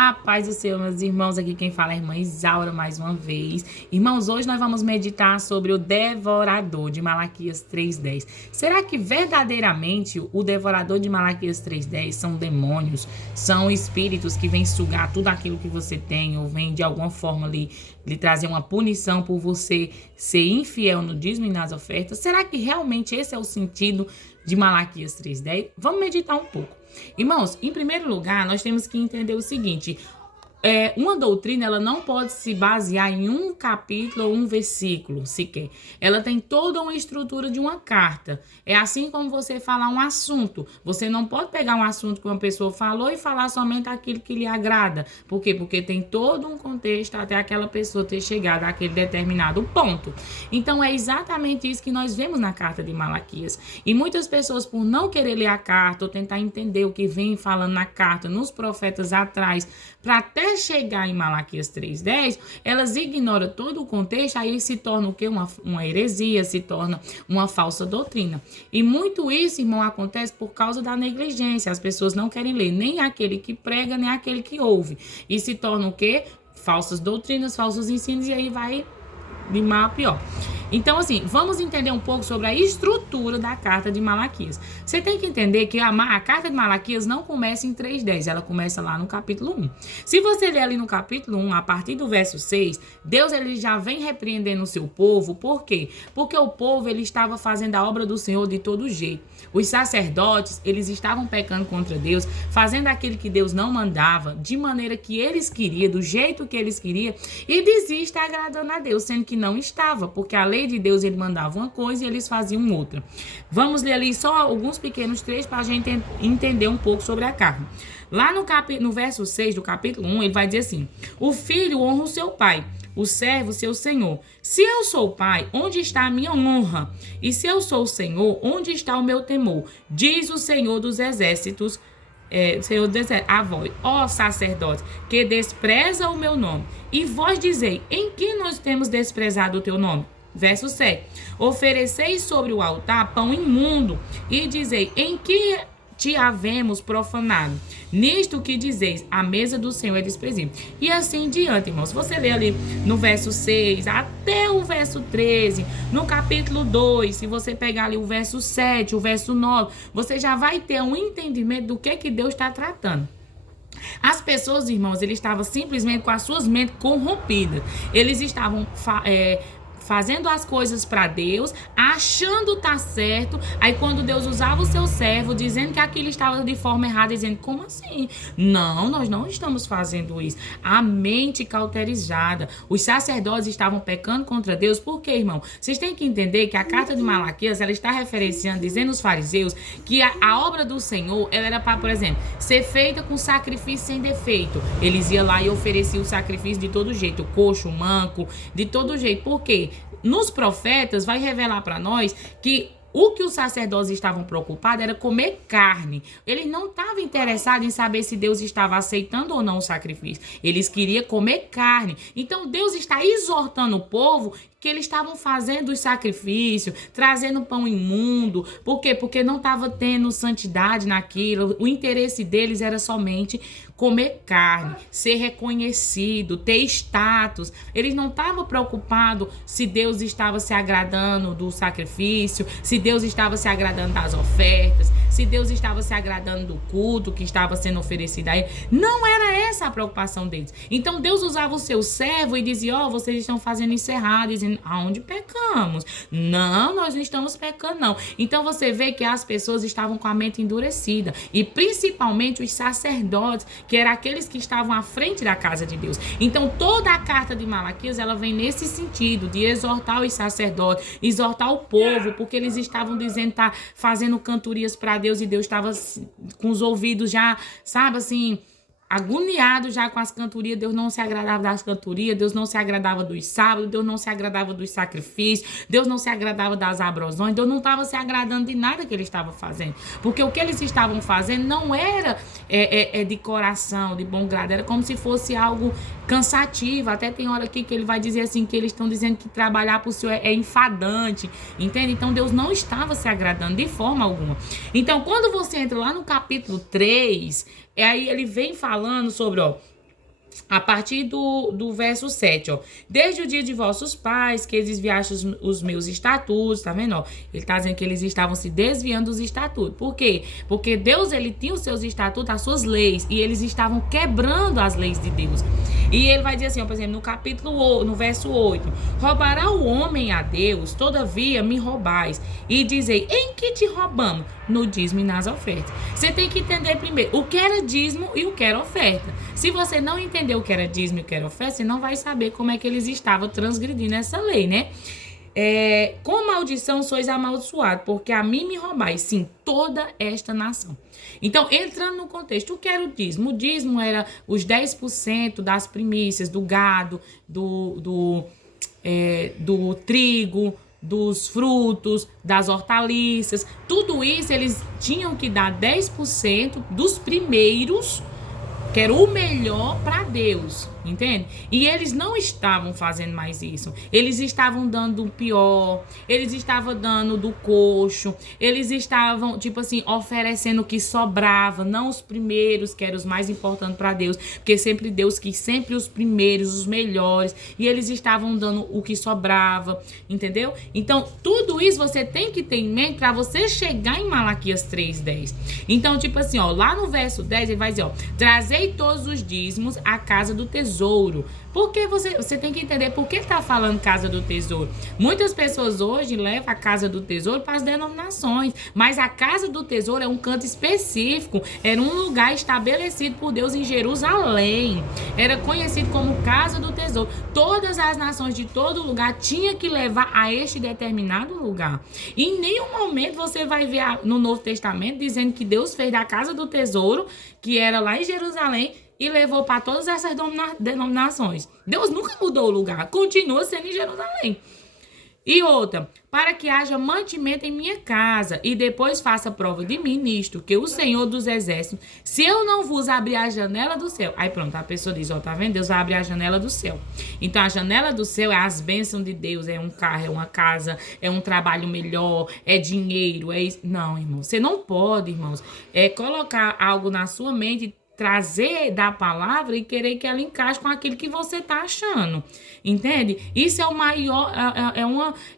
A paz do Senhor, meus irmãos, aqui quem fala é a irmã Isaura mais uma vez. Irmãos, hoje nós vamos meditar sobre o devorador de Malaquias 3:10. Será que verdadeiramente o devorador de Malaquias 3:10 são demônios? São espíritos que vêm sugar tudo aquilo que você tem ou vêm de alguma forma lhe trazer uma punição por você ser infiel no dízimo e nas ofertas? Será que realmente esse é o sentido de Malaquias 3:10? Vamos meditar um pouco. Irmãos, em primeiro lugar, nós temos que entender o seguinte: uma doutrina, ela não pode se basear em um capítulo ou um versículo sequer. Ela tem toda uma estrutura de uma carta. É assim como você falar um assunto. Você não pode pegar um assunto que uma pessoa falou e falar somente aquilo que lhe agrada. Por quê? Porque tem todo um contexto até aquela pessoa ter chegado àquele determinado ponto. Então, é exatamente isso que nós vemos na carta de Malaquias. E muitas pessoas, por não querer ler a carta ou tentar entender o que vem falando na carta, nos profetas atrás, para até chegar em Malaquias 3:10, elas ignoram todo o contexto, aí se torna o quê? Uma heresia, se torna uma falsa doutrina. E muito isso, irmão, acontece por causa da negligência. As pessoas não querem ler nem aquele que prega, nem aquele que ouve. E se torna o quê? Falsas doutrinas, falsos ensinos, e aí vai de mal a pior. Então, assim, vamos entender um pouco sobre a estrutura da carta de Malaquias. Você tem que entender que a carta de Malaquias não começa em 3:10, ela começa lá no capítulo 1. Se você ler ali no capítulo 1, a partir do verso 6, Deus ele já vem repreendendo o seu povo. Por quê? Porque o povo ele estava fazendo a obra do Senhor de todo jeito. Os sacerdotes, eles estavam pecando contra Deus, fazendo aquilo que Deus não mandava, de maneira que eles queriam, do jeito que eles queriam, e desista agradando a Deus, sendo que não estava, porque a lei de Deus ele mandava uma coisa e eles faziam outra. Vamos ler ali só alguns pequenos trechos para a gente entender um pouco sobre a carne. Lá no verso 6 do capítulo 1, ele vai dizer assim: o filho honra o seu pai, o servo seu senhor. Se eu sou pai, onde está a minha honra? E se eu sou o Senhor, onde está o meu temor? Diz o Senhor dos exércitos, Senhor dos exércitos, a vós, ó sacerdotes, que despreza o meu nome. E vós dizei, em que nós temos desprezado o teu nome? Verso 7. Ofereceis sobre o altar pão imundo, e dizei, em que te havemos profanado? Nisto que dizeis, a mesa do Senhor é desprezível. E assim diante, irmãos. Se você ler ali no verso 6 até o verso 13, no capítulo 2, se você pegar ali o verso 7, o verso 9, você já vai ter um entendimento do que Deus está tratando. As pessoas, irmãos, eles estavam simplesmente com as suas mentes corrompidas. Eles estavam fazendo as coisas para Deus, achando tá certo. Aí quando Deus usava o seu servo, dizendo que aquilo estava de forma errada, dizendo, como assim? Não, nós não estamos fazendo isso. A mente cauterizada. Os sacerdotes estavam pecando contra Deus. Por quê, irmão? Vocês têm que entender que a carta de Malaquias, ela está referenciando, dizendo aos fariseus, que a obra do Senhor, ela era para, por exemplo, ser feita com sacrifício sem defeito. Eles iam lá e ofereciam o sacrifício de todo jeito, coxo, manco, de todo jeito. Por quê? Nos profetas vai revelar para nós que o que os sacerdotes estavam preocupados era comer carne. Eles não estavam interessados em saber se Deus estava aceitando ou não o sacrifício. Eles queriam comer carne. Então Deus está exortando o povo que eles estavam fazendo os sacrifícios, trazendo pão imundo. Por quê? Porque não estava tendo santidade naquilo. O interesse deles era somente comer carne, ser reconhecido, ter status. Eles não estavam preocupados se Deus estava se agradando do sacrifício, se Deus estava se agradando das ofertas, se Deus estava se agradando do culto que estava sendo oferecido a ele. Não era essa a preocupação deles. Então Deus usava o seu servo e dizia, vocês estão fazendo isso errado, dizendo, aonde pecamos? Não, nós não estamos pecando, não. Então você vê que as pessoas estavam com a mente endurecida, e principalmente os sacerdotes, que eram aqueles que estavam à frente da casa de Deus. Então toda a carta de Malaquias, ela vem nesse sentido, de exortar os sacerdotes, exortar o povo, porque eles estavam dizendo, tá fazendo cantorias para Deus, e Deus estava com os ouvidos já, sabe assim, agoniado já com as cantorias. Deus não se agradava das cantorias, Deus não se agradava dos sábados, Deus não se agradava dos sacrifícios, Deus não se agradava das abrosões, Deus não estava se agradando de nada que ele estava fazendo, porque o que eles estavam fazendo não era de coração, de bom grado, era como se fosse algo cansativo. Até tem hora aqui que ele vai dizer assim, que eles estão dizendo que trabalhar para o Senhor é enfadante, entende? Então Deus não estava se agradando de forma alguma. Então quando você entra lá no capítulo 3, aí ele vem falando sobre, A partir do verso 7, ó. Desde o dia de vossos pais, que desviaste os meus estatutos, tá vendo? Ó? Ele tá dizendo que eles estavam se desviando dos estatutos. Por quê? Porque Deus, ele tinha os seus estatutos, as suas leis, e eles estavam quebrando as leis de Deus. E ele vai dizer assim, ó, por exemplo, no verso 8: roubará o homem a Deus, todavia me roubais. E dizei, em que te roubamos? No dízimo e nas ofertas. Você tem que entender primeiro o que era dízimo e o que era oferta. Se você não entender o que era dízimo e o que era oferta, você não vai saber como é que eles estavam transgredindo essa lei, né? Com maldição sois amaldiçoados, porque a mim me roubais, sim, toda esta nação. Então, entrando no contexto, o que era o dízimo? O dízimo era os 10% das primícias, do gado, do trigo, dos frutos, das hortaliças. Tudo isso, eles tinham que dar 10% dos primeiros, que era o melhor para Deus, entende? E eles não estavam fazendo mais isso. Eles estavam dando o pior, eles estavam dando do coxo, eles estavam, tipo assim, oferecendo o que sobrava, não os primeiros, que eram os mais importantes para Deus, porque sempre Deus quis sempre os primeiros, os melhores, e eles estavam dando o que sobrava, entendeu? Então, tudo isso você tem que ter em mente para você chegar em Malaquias 3:10. Então, tipo assim, ó, lá no verso 10 ele vai dizer, ó, trazei todos os dízimos à casa do tesouro. Porque você tem que entender por que está falando casa do tesouro. Muitas pessoas hoje levam a casa do tesouro para as denominações, mas a casa do tesouro é um canto específico, era um lugar estabelecido por Deus em Jerusalém, era conhecido como casa do tesouro. Todas as nações de todo lugar tinham que levar a este determinado lugar. E em nenhum momento você vai ver no Novo Testamento dizendo que Deus fez da casa do tesouro, que era lá em Jerusalém, e levou para todas essas denominações. Deus nunca mudou o lugar, continua sendo em Jerusalém. E outra, para que haja mantimento em minha casa, e depois faça prova de mim nisto, que o Senhor dos Exércitos, se eu não vos abrir a janela do céu. Aí pronto, a pessoa diz, ó, tá vendo? Deus vai abrir a janela do céu. Então a janela do céu é as bênçãos de Deus, é um carro, é uma casa, é um trabalho melhor, é dinheiro, é isso. Não, irmão, você não pode, irmãos, colocar algo na sua mente, trazer da palavra e querer que ela encaixe com aquilo que você tá achando, entende? Isso é o maior,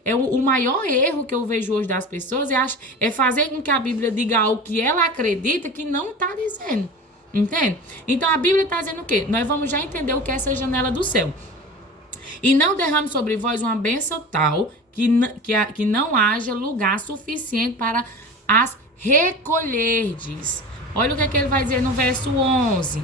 o maior erro que eu vejo hoje das pessoas, é fazer com que a Bíblia diga algo que ela acredita que não tá dizendo, entende? Então a Bíblia tá dizendo o quê? Nós vamos já entender o que é essa janela do céu. E não derrame sobre vós uma bênção tal que não haja lugar suficiente para as recolherdes. Olha o que ele vai dizer no verso 11.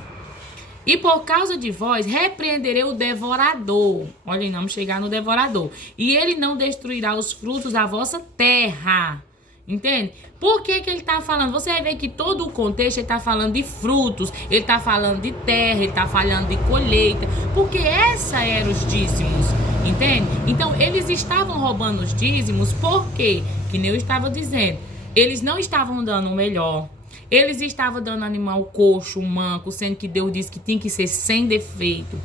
E por causa de vós, repreenderei o devorador. Olha aí, vamos chegar no devorador. E ele não destruirá os frutos da vossa terra. Entende? Por que ele está falando? Você vai ver que todo o contexto ele está falando de frutos, ele está falando de terra, ele está falando de colheita. Porque essa eram os dízimos. Entende? Então, eles estavam roubando os dízimos porque, que nem eu estava dizendo, eles não estavam dando o melhor. Eles estavam dando animal coxo, manco, sendo que Deus disse que tinha que ser sem defeito.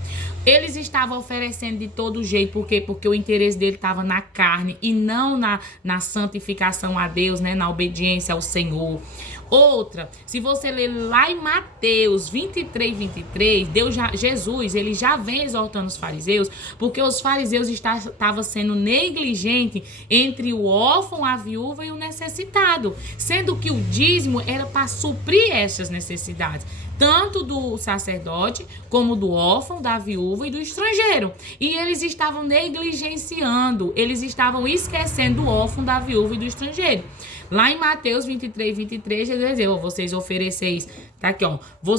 Eles estavam oferecendo de todo jeito, por quê? Porque o interesse dele estava na carne e não na santificação a Deus, né? Na obediência ao Senhor. Outra, se você ler lá em Mateus 23, Jesus, ele já vem exortando os fariseus, porque os fariseus estavam sendo negligentes entre o órfão, a viúva e o necessitado, sendo que o dízimo era para suprir essas necessidades, tanto do sacerdote, como do órfão, da viúva e do estrangeiro. E eles estavam negligenciando, eles estavam esquecendo do órfão, da viúva e do estrangeiro. Lá em Mateus 23, ele vai dizer, vocês ofereceis, tá aqui, ó,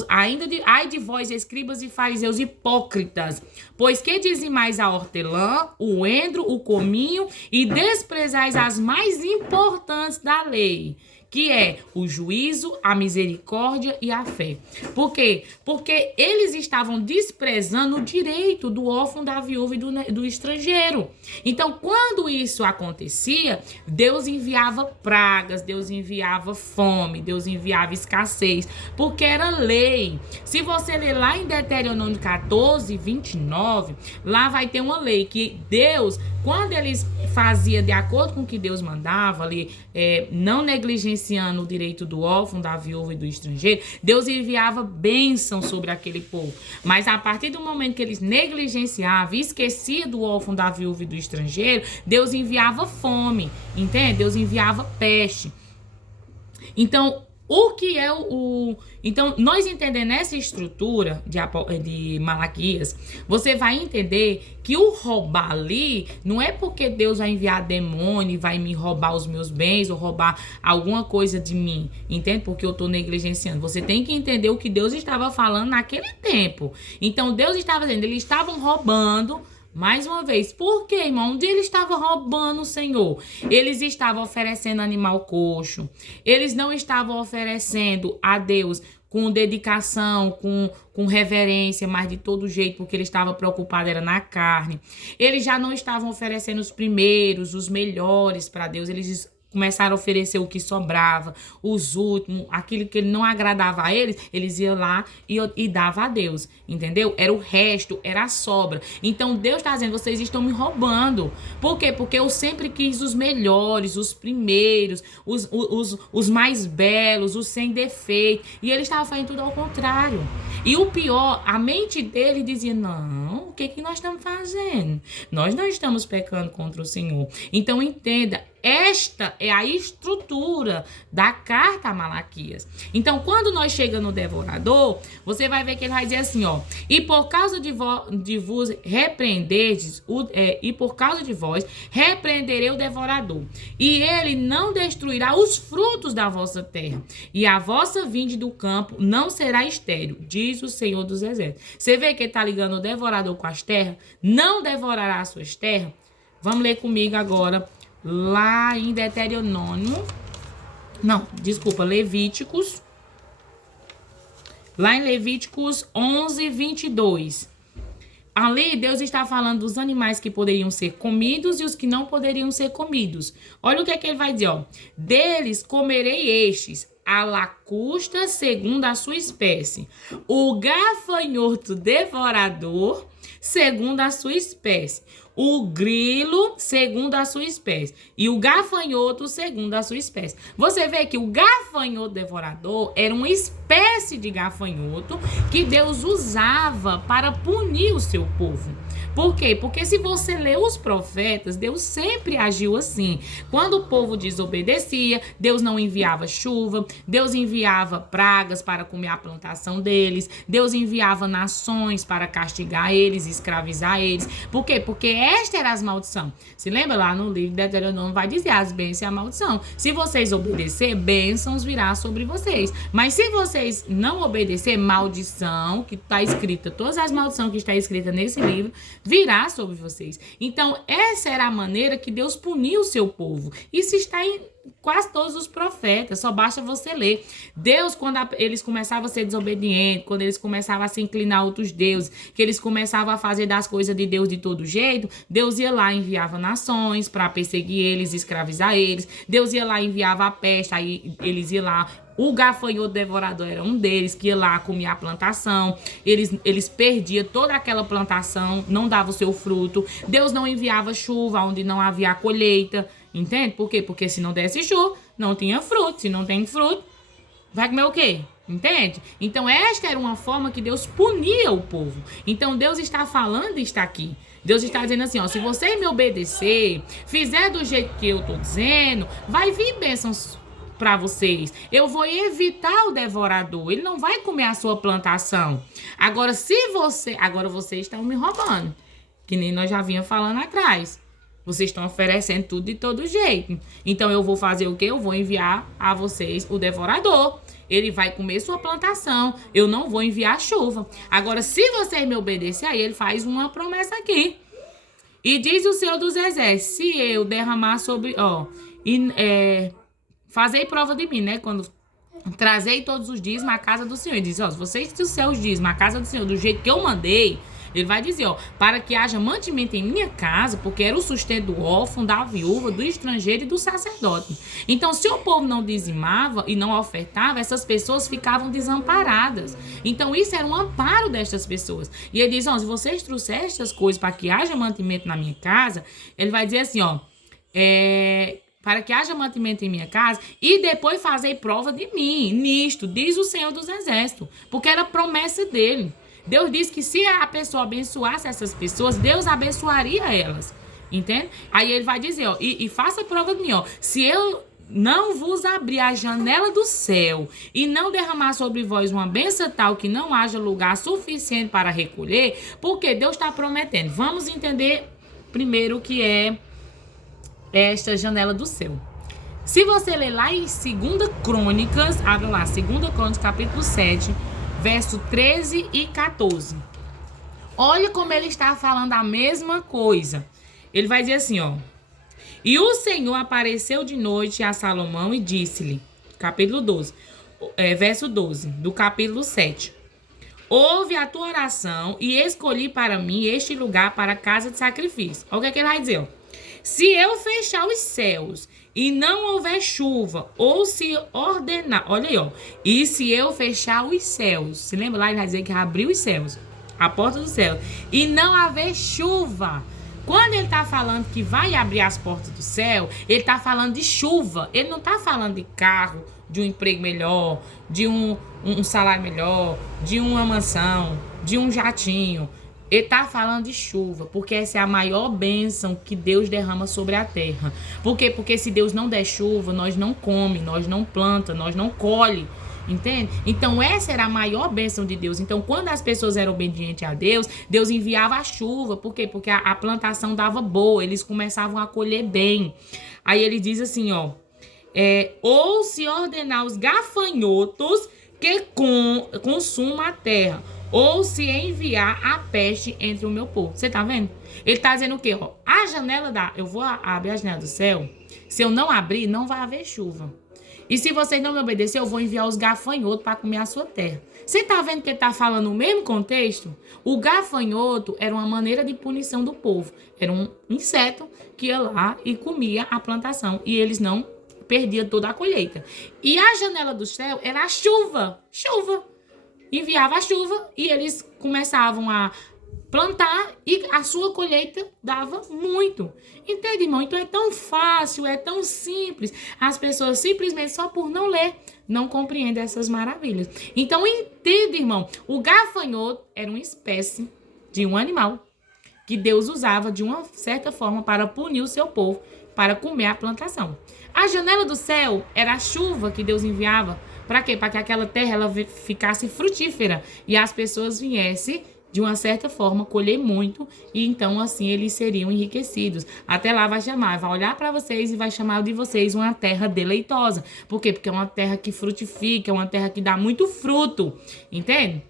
ai de vós, escribas e fariseus hipócritas, pois que dizimais a hortelã, o endro, o cominho, e desprezais as mais importantes da lei, que é o juízo, a misericórdia e a fé. Por quê? Porque eles estavam desprezando o direito do órfão, da viúva e do estrangeiro. Então, quando isso acontecia, Deus enviava pragas, Deus enviava fome, Deus enviava escassez, porque era lei. Se você ler lá em Deuteronômio 14:29, lá vai ter uma lei que Deus, quando eles faziam de acordo com o que Deus mandava ali, não negligenciava negligenciando o direito do órfão, da viúva e do estrangeiro, Deus enviava bênção sobre aquele povo. Mas a partir do momento que eles negligenciavam e esqueciam do órfão, da viúva e do estrangeiro, Deus enviava fome, entende? Deus enviava peste. Então, Então, nós entendendo essa estrutura de Malaquias, você vai entender que o roubar ali não é porque Deus vai enviar demônio e vai me roubar os meus bens ou roubar alguma coisa de mim, entende? Porque eu estou negligenciando. Você tem que entender o que Deus estava falando naquele tempo. Então, Deus estava dizendo, eles estavam roubando. Mais uma vez, por quê, irmão? Onde eles estavam roubando o Senhor? Eles estavam oferecendo animal coxo. Eles não estavam oferecendo a Deus com dedicação, com reverência, mas de todo jeito, porque ele estava preocupado era na carne. Eles já não estavam oferecendo os primeiros, os melhores para Deus. Eles começaram a oferecer o que sobrava, os últimos, aquilo que não agradava a eles, eles iam lá e davam a Deus, entendeu? Era o resto, era a sobra. Então Deus está dizendo, vocês estão me roubando. Por quê? Porque eu sempre quis os melhores, os primeiros, os mais belos, os sem defeito. E ele estava fazendo tudo ao contrário. E o pior, a mente dele dizia, não, o que nós estamos fazendo? Nós não estamos pecando contra o Senhor. Então entenda, esta é a estrutura da carta a Malaquias. Então, quando nós chegamos no devorador, você vai ver que ele vai dizer assim, ó. E por causa de vos repreenderdes, e por causa de vós, repreenderei o devorador. E ele não destruirá os frutos da vossa terra. E a vossa vinde do campo não será estéril, diz o Senhor dos Exércitos. Você vê que ele está ligando o devorador com as terras? Não devorará as suas terras? Vamos ler comigo agora. Lá em Deuteronômio, Levíticos, lá em Levíticos 11, 22. Ali Deus está falando dos animais que poderiam ser comidos e os que não poderiam ser comidos. Olha o que é que ele vai dizer, ó. Deles comerei estes, a lacusta segundo a sua espécie, o gafanhoto devorador segundo a sua espécie, o grilo segundo a sua espécie e o gafanhoto segundo a sua espécie. Você vê que o gafanhoto devorador era uma espécie de gafanhoto que Deus usava para punir o seu povo. Por quê? Porque se você lê os profetas, Deus sempre agiu assim. Quando o povo desobedecia, Deus não enviava chuva, Deus enviava pragas para comer a plantação deles, Deus enviava nações para castigar eles, escravizar eles. Por quê? Porque esta era as maldição. Se lembra lá no livro de Deuteronômio, vai dizer as bênçãos e a maldição. Se vocês obedecer, bênçãos virá sobre vocês. Mas se vocês não obedecer, maldição, que está escrita, todas as maldições que está escrita nesse livro, virá sobre vocês. Então, essa era a maneira que Deus puniu o seu povo. Isso está em quase todos os profetas, só basta você ler. Deus, quando eles começavam a ser desobedientes, quando eles começavam a se inclinar a outros deuses, que eles começavam a fazer das coisas de Deus de todo jeito, Deus ia lá e enviava nações para perseguir eles, escravizar eles. Deus ia lá e enviava a peste, aí eles iam lá. O gafanhoto devorador era um deles, que ia lá comer a plantação. Eles perdiam toda aquela plantação, não dava o seu fruto. Deus não enviava chuva onde não havia colheita. Entende? Por quê? Porque se não desse chuva, não tinha fruto. Se não tem fruto, vai comer o quê? Entende? Então, esta era uma forma que Deus punia o povo. Então, Deus está falando e está aqui. Deus está dizendo assim, ó, se você me obedecer, fizer do jeito que eu estou dizendo, vai vir bênçãos para vocês. Eu vou evitar o devorador. Ele não vai comer a sua plantação. Agora, agora vocês estão me roubando. Que nem nós já vinha falando atrás. Vocês estão oferecendo tudo de todo jeito. Então, eu vou fazer o quê? Eu vou enviar a vocês o devorador. Ele vai comer sua plantação. Eu não vou enviar chuva. Agora, se vocês me obedecerem, aí ele faz uma promessa aqui. E diz o Senhor dos Exércitos, se eu derramar sobre... fazei prova de mim, né? Quando trazei todos os dízimos à casa do Senhor. Ele diz, ó, se vocês trouxerem os dízimos à casa do Senhor do jeito que eu mandei... Ele vai dizer, ó, para que haja mantimento em minha casa, porque era o sustento do órfão, da viúva, do estrangeiro e do sacerdote. Então, se o povo não dizimava e não ofertava, essas pessoas ficavam desamparadas. Então, isso era um amparo destas pessoas. E ele diz, ó, se vocês trouxerem estas coisas para que haja mantimento na minha casa, ele vai dizer assim, ó, para que haja mantimento em minha casa, e depois fazei prova de mim, nisto, diz o Senhor dos Exércitos, porque era promessa dele. Deus disse que se a pessoa abençoasse essas pessoas, Deus abençoaria elas, entende? Aí ele vai dizer, ó, e faça prova de mim, ó, se eu não vos abrir a janela do céu e não derramar sobre vós uma bênção tal que não haja lugar suficiente para recolher, porque Deus está prometendo. Vamos entender primeiro o que é esta janela do céu. Se você ler lá em 2 Crônicas, abre lá, 2 Crônicas, capítulo 7, verso 13 e 14. Olha como ele está falando a mesma coisa. Ele vai dizer assim, ó. E o Senhor apareceu de noite a Salomão e disse-lhe, capítulo 12, verso 12, do capítulo 7. Ouve a tua oração e escolhi para mim este lugar para casa de sacrifício. Olha o que ele vai dizer, ó. Se eu fechar os céus e não houver chuva, ou se ordenar, olha aí, ó. E se eu fechar os céus, se lembra lá, ele vai dizer que abriu os céus, a porta do céu, e não haver chuva. Quando ele está falando que vai abrir as portas do céu, ele está falando de chuva. Ele não está falando de carro, de um emprego melhor, de um salário melhor, de uma mansão, de um jatinho. Ele está falando de chuva, porque essa é a maior bênção que Deus derrama sobre a terra. Por quê? Porque se Deus não der chuva, nós não come, nós não planta, nós não colhe. Entende? Então essa era a maior bênção de Deus. Então quando as pessoas eram obedientes a Deus, Deus enviava a chuva. Por quê? Porque a plantação dava boa, eles começavam a colher bem. Aí ele diz assim, ó, ou se ordenar os gafanhotos que consumam a terra, ou se enviar a peste entre o meu povo. Você tá vendo? Ele tá dizendo o quê? Ó, a janela eu vou abrir a janela do céu. Se eu não abrir, não vai haver chuva. E se vocês não me obedecerem, eu vou enviar os gafanhotos para comer a sua terra. Você tá vendo que ele tá falando no mesmo contexto? O gafanhoto era uma maneira de punição do povo. Era um inseto que ia lá e comia a plantação. E eles não perdiam toda a colheita. E a janela do céu era a chuva. Chuva. Enviava a chuva e eles começavam a plantar e a sua colheita dava muito. Entende, irmão? Então é tão fácil, é tão simples. As pessoas simplesmente só por não ler, não compreendem essas maravilhas. Então entende, irmão. O gafanhoto era uma espécie de um animal que Deus usava de uma certa forma para punir o seu povo, para comer a plantação. A janela do céu era a chuva que Deus enviava. Para quê? Para que aquela terra ela ficasse frutífera e as pessoas viessem de uma certa forma, colher muito, e então assim eles seriam enriquecidos. Até lá vai olhar para vocês e vai chamar de vocês uma terra deleitosa. Por quê? Porque é uma terra que frutifica, é uma terra que dá muito fruto, entende?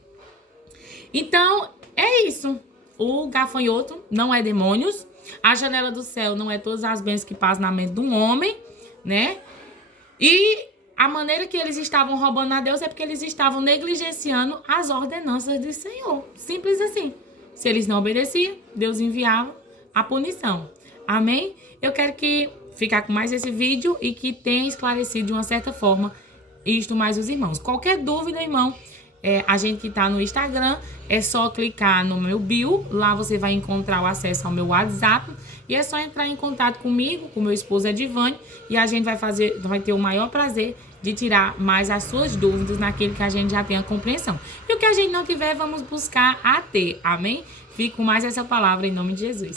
Então, é isso. O gafanhoto não é demônios, a janela do céu não é todas as bênçãos que passam na mente de um homem, né? E a maneira que eles estavam roubando a Deus é porque eles estavam negligenciando as ordenanças do Senhor. Simples assim. Se eles não obedeciam, Deus enviava a punição. Amém? Eu quero que ficar com mais esse vídeo e que tenha esclarecido de uma certa forma isto mais os irmãos. Qualquer dúvida, irmão, a gente que está no Instagram, é só clicar no meu bio. Lá você vai encontrar o acesso ao meu WhatsApp. E é só entrar em contato comigo, com meu esposo Edivane, e a gente vai ter o maior prazer de tirar mais as suas dúvidas naquilo que a gente já tem a compreensão. E o que a gente não tiver, vamos buscar a ter. Amém? Fico com mais essa palavra em nome de Jesus.